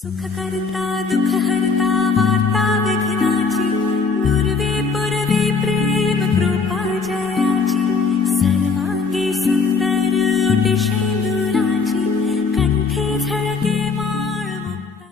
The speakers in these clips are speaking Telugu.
सुखकर्ता दुःखहर्ता वार्ता विघ्नाची नुरवी पुरवी प्रेम कृपा जयाची सर्वांगी सुंदर ओटी शेंदुराची कंठी झळके माळ मुक्ता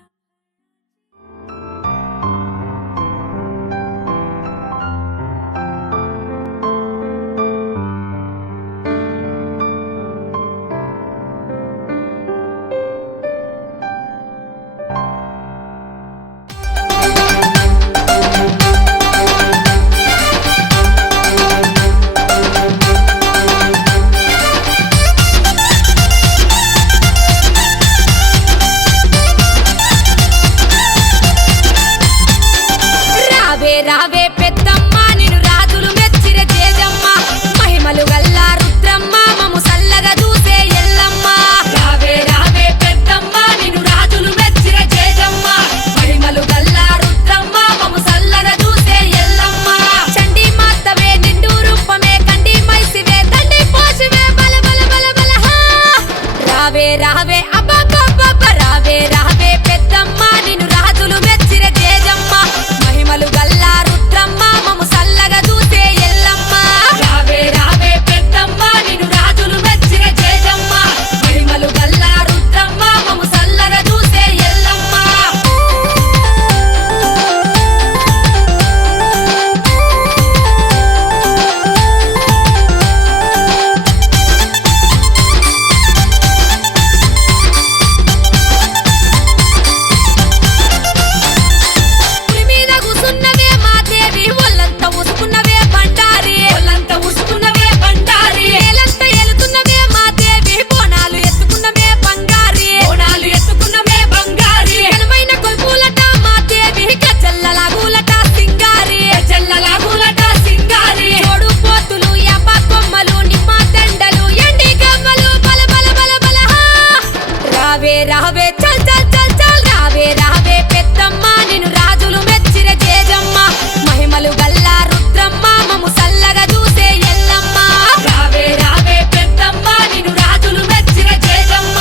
రావే పెద్దమ్మ నిన్ను రాజులు మెచ్చిర జేజమ్మ మహిమలు గల్లా రుద్రమ్మ మము సల్లగా చూసే ఎల్లమ్మ రావే పెద్దమ్మ నిన్ను రాజులు మెచ్చిర జేజమ్మ మహిమలు గల్లా రుద్రమ్మ మము సల్లగా చూసే ఎల్లమ్మ చండి మాతవే నిండు రూపమే కండి మైసివే తండి పోసివే బల బల బల బల రావే అబ్బబ్బబ్బ రావే పెద్దమ్మ నిన్ను రాజులు మెచ్చిర జేజమ్మ మహిమలు గల్లా రుద్రమ్మ మము సల్లగా చూసే ఎల్లమ్మ రావే పెద్దమ్మ నిన్ను రాజులు మెచ్చిర జేజమ్మ మహిమలు గల్లా రుద్రమ్మ మము సల్లగా చూసే ఎల్లమ్మ పులి మీద కూసున్నవే మాదేవి ఒళ్ళంతా ఉసుకున్నవే బండారి ఏలంతా ఏలుతున్నవే మాదేవి బోనాలు ఎత్తుకున్నవే బంగారి ఘనమైన కొల్పులట మాదేవి గజ్జల్లలాగులట సింగారి జోడు పోతులు యాప కొమ్మలు నిమ్మ దండలు ఎండి గవ్వలు బల బల బల బల రావే చల్ చల్ చల్ చల్ రావే పెద్దమ్మ నిన్ను రాజులు మెచ్చిర జేజమ్మ మహిమలు గల్లా రుద్రమ్మ మము సల్లగా చూసే ఎల్లమ్మ రావే పెద్దమ్మ నిన్ను రాజులు మెచ్చిర జేజమ్మ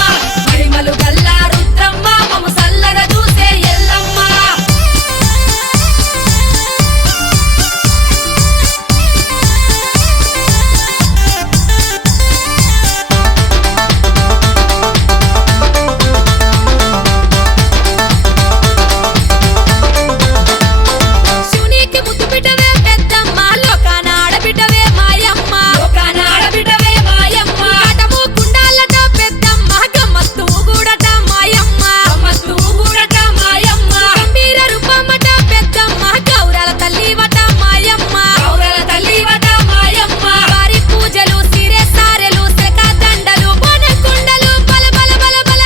మహిమలు గల్లా రుద్రమ్మ మము సల్లగా చూసే ఎల్లమ్మ శివునికి ముద్దు బిడ్డవే పెద్దమ్మ లోకాన ఆడబిడ్డవే మాయమ్మ కటము కుండాలట పెద్దమ్మ గమ్మత్తు ఊగుడట మాయమ్మ గంభీర రూపమట పెద్దమ్మ గౌరాల తల్లివట మాయమ్మ వారి పూజలు సిరే సారెలు శక దండలు బోనకుండలు బల బల బల బల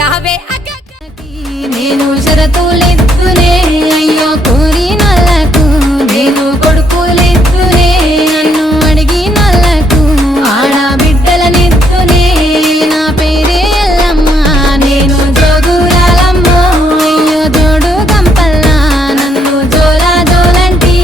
రావే నేను షరతులెత్తునే అయ్యో కోరినోళ్ళకు నేను కొడుకులెత్తునే నన్ను అడిగినోళ్ళకు ఆడబిడ్డలనెత్తునే నా పేరే ఎల్లమ్మ నేను జోగురాలమ్మ అయ్యో జోడు కంపల్లా నన్ను జోలంటి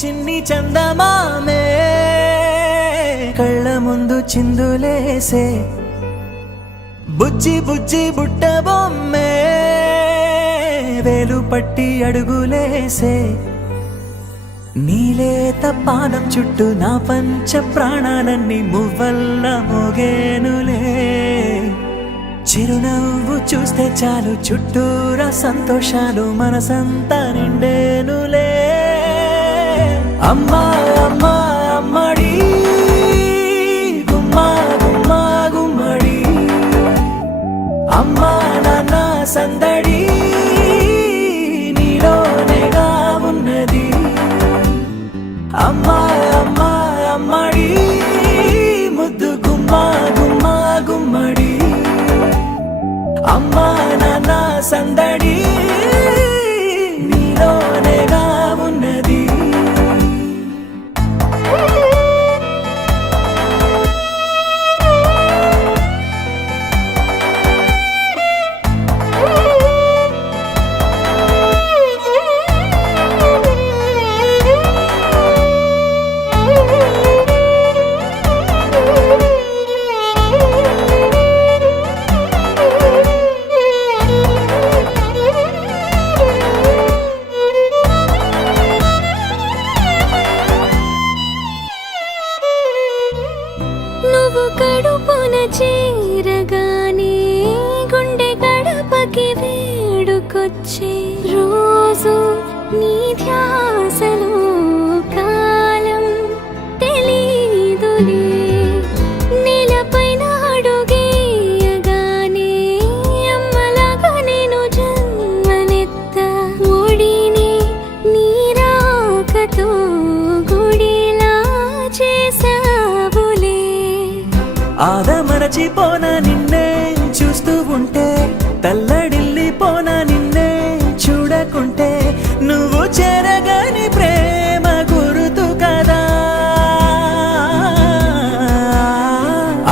చిన్ని చందమామే కళ్ళ ముందు చిందులేసే బుజ్జి బుజ్జి బుట్ట బొమ్మే వేలు పట్టి అడుగులేసే నీలేత పానం చుట్టూ నా పంచ ప్రాణాలన్నీ మువ్వల్ల మోగేనులే చిరునవ్వు చూస్తే చాలు చుట్టూరా సంతోషాలు మనసంతా నిండేనులే అమ్మా అమ్మా అమ్మడి గుమ్మా గుమ్మా గుమ్మడి అమ్మా నాన్న సందడి నీలోనేగా ఉన్నది అమ్మా అమ్మా అమ్మడి ముద్దు గుమ్మా గుమ్మా గుమ్మడి అమ్మా నాన్న సందడి నీలోనేగా ఉన్నది నువ్వు కడుపున చేరగానే గుండె గడపకి వేడుకొచ్చే రోజు నీ ధ్యాసలో కాలం తెలీదులే నేలపైన అడుగేయగానే అమ్మలాగా నేను జన్మనెత్త ఒడిని నీ రాకతో గుడిలా చేసావులే ఆదమరచిపోన నిన్నే చూస్తూ ఉంటే తల్లడిల్లిపోన నిన్నే చూడకుంటే నువ్వు చెరగని ప్రేమ గురుతు కదా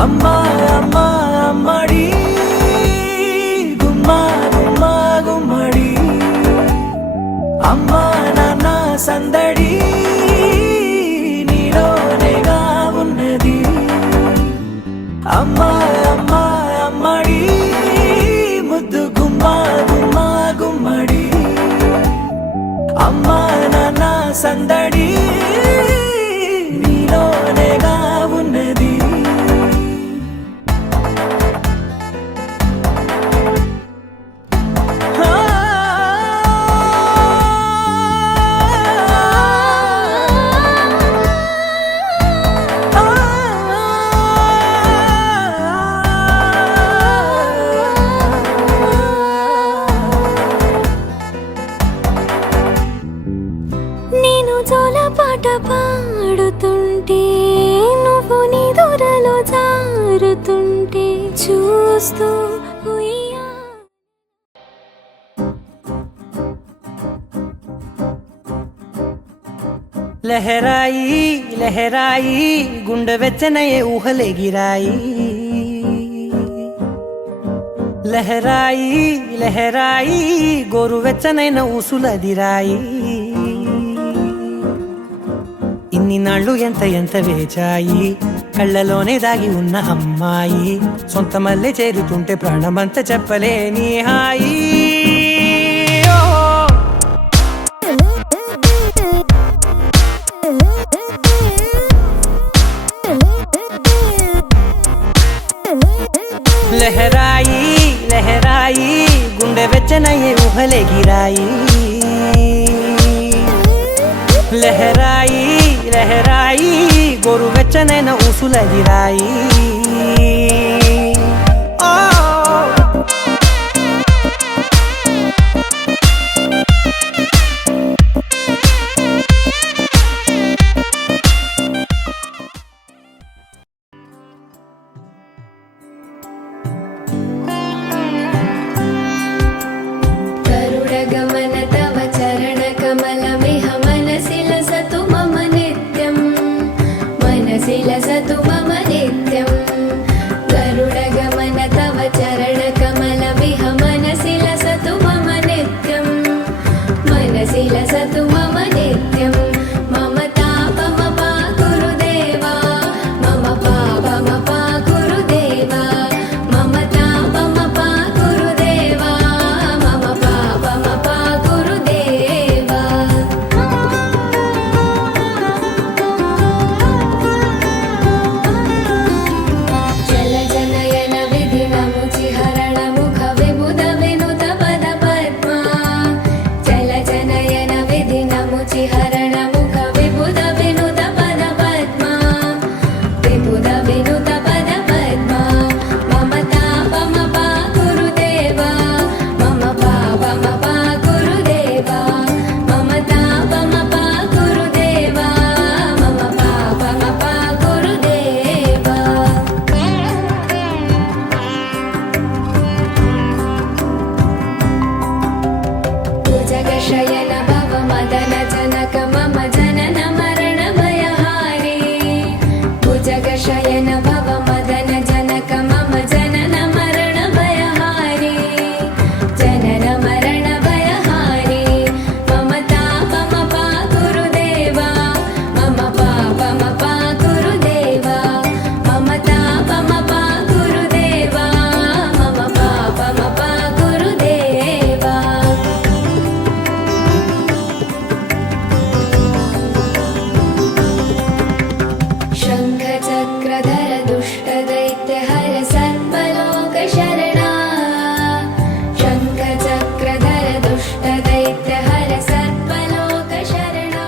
అమ్మా అమ్మా అమ్మడి గుమ్మా గుమ్మా గుమ్మడి అమ్మా నాన్న సందడి నీలోనేగా ఉన్నది అమ్మా అమ్మా అమ్మడి ముద్దు గుమ్మా గుమ్మా గుమ్మడి అమ్మా నాన్న సందడి నీలోనేగా ఉన్నది నేను జోలపాట పాడుతుంటే నువ్వు నీ దూరలో జారుతుంటే చూస్తూ లహరాయి లహరాయి గుండె వెచ్చనయే ఊహలే గిరాయి లహరాయి లహరాయి గోరు వెచ్చనైన ఊసులదిరాయి ఇన్ని నాళ్ళు ఎంత ఎంత వేచాయి కళ్ళలోనే దాగి ఉన్న అమ్మాయి సొంత మల్లె చేరుతుంటే ప్రాణమంత చెప్పలేని హాయి లహరాయి లహరాయి గుండె వెచ్చనయ్యే ఊహలే గిరాయి లహరాయి లహరాయి గోరు వెచ్చనైన ఊసులదిరాయి गरुडगमन तव चरणकमलमिह मनसि लसतु मम नित्यं मनसि लसतु मम नित्यम् शयन भव मदन जनक मम जनन मरण भयहारी भुजग शयन भव मदन जनक मम जनन मरण भयहारी जनन मरण भयहारी मम तापम पा गुरुदेवा मम पापम पा गुरुदेवा मम तापम पा गुरुदेवा मम पापम पा गुरुदेवा शङ्खचक्रधर दुष्टदैत्यहर सर्वलोकशरणा शङ्खचक्रधर दुष्टदैत्यहर सर्वलोकशरणा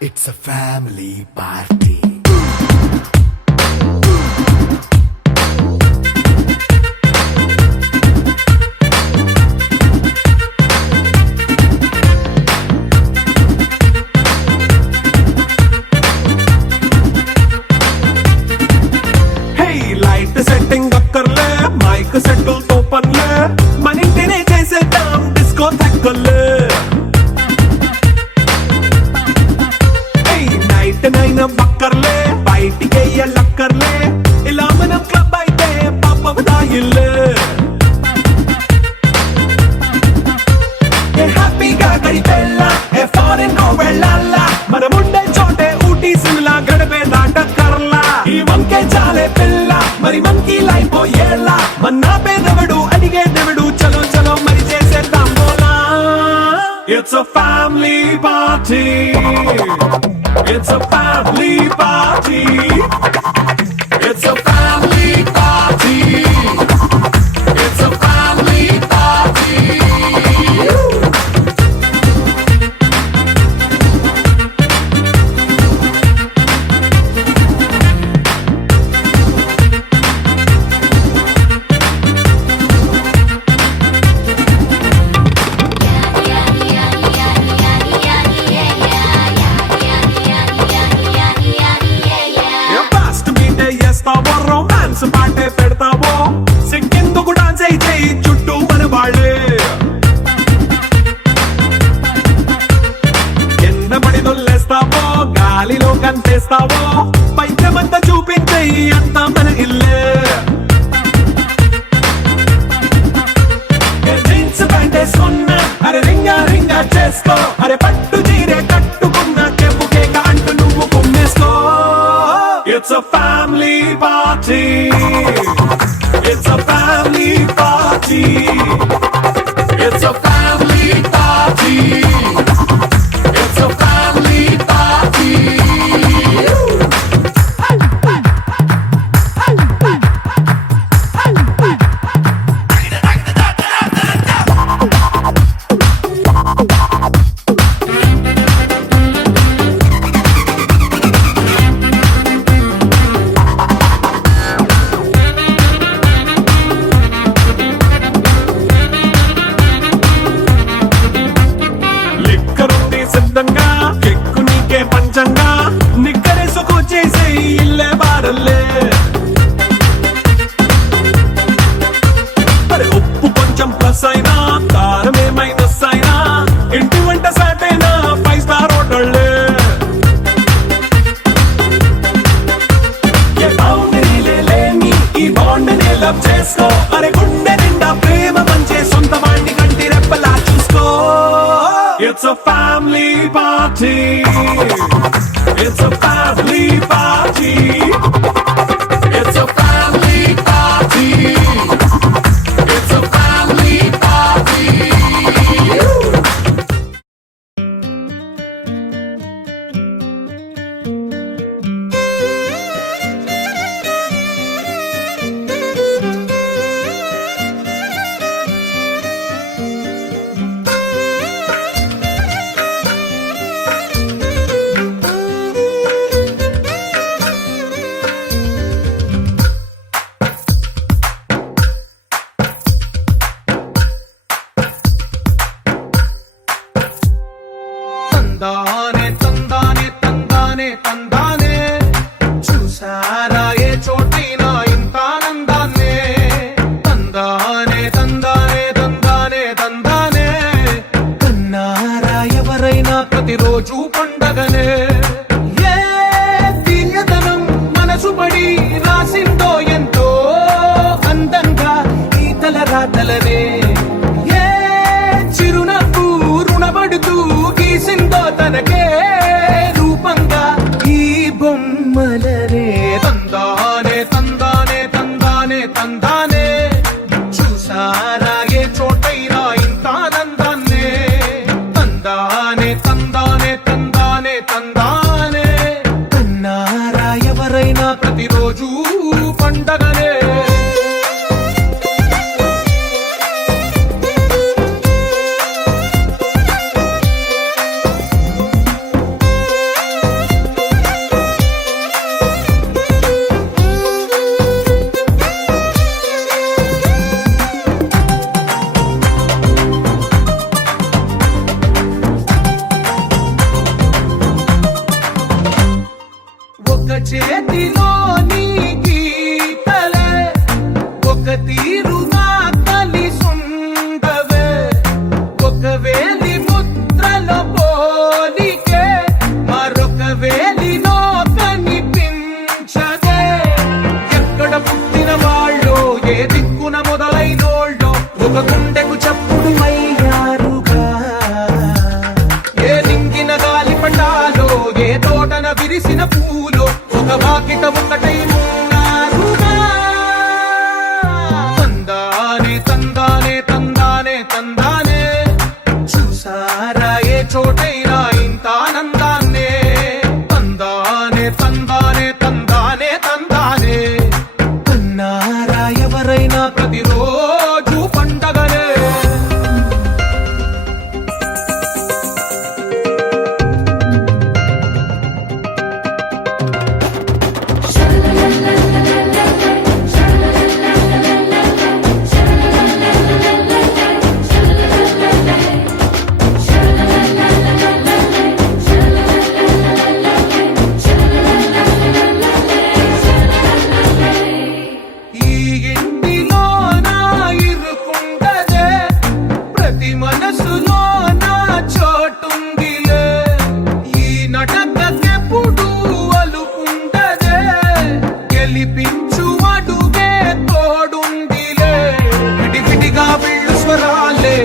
It's a family party. Hey, light setting akkarle, mic settle to panle, manintine chesedam disco thakkale. నైన బక్కర్లే బయటికి లక్కర్లే ఇలా మనం క్లబ్ అయితే పాపం దాయిల్లే ఏ హ్యాపీగా గడిపెళ్ళ ఏ ఫారెన్ కో వెళ్ళాల మనం ఉండే చోటే ఊటీ సిమ్లా గడిపే దాటక్కర్లా ఈ వంకే చాలే పిల్ల మరి మంకీ లైఫ్ ఏళ్ళ మన్నా పేదవడు అడిగే దేవుడు చలో చలో మరి చేసేద్దాం బోలా It's a family party. It's a family party. It's a family party. Dance పాటే పెడతావో సిగ్గెందుకు డాన్స్ అయి చేయి చుట్టూ మన వాళ్ళే కింద పడి దొల్లేస్తావో గాలిలో కంతేస్తావో పైద్యమంతా చూపించేయి అంతా మన ఇల్లే జీన్స్ ప్యాంటేసుకున్నా అరే రింగా రింగా చేసుకో అరే పట్టు చీరే కట్టుకున్న కెప్పు కేక అంటూ నువ్వు కుమ్మేసుకో it's a family party it's a family party it's a family party it's a family party లిక్కరుంది సిద్ధంగా కిక్కు నీకే పంచంగా నిక్కరేసుకు చేసే ఇల్లే బారల్లే మరి ఉప్పు కొంచెం ప్లస్ అయినా కారమే మైనస్ అయినా ఇంటి వంట సాటైనా 5 స్టార్ హోటళ్ళే ఏ బౌండరీలే లేని ఈ బాండ్ ని లవ్ చేసుకో అరే గుండె నిండా ప్రేమ పంచే సొంత వాణ్ణి కంటి రెప్పలా చూసుకో it's a family party it's a family party it's a family party it's a family party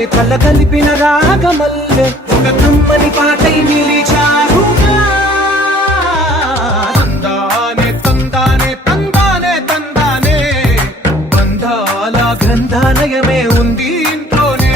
కళ్ళ కలిపిన రాగమల్లె ఒక కమ్మని పాటై నిలిచారుగా తందానే తందానే తందానే తందానే బంధాల గ్రంథాలయమే ఉంది ఇంట్లోనే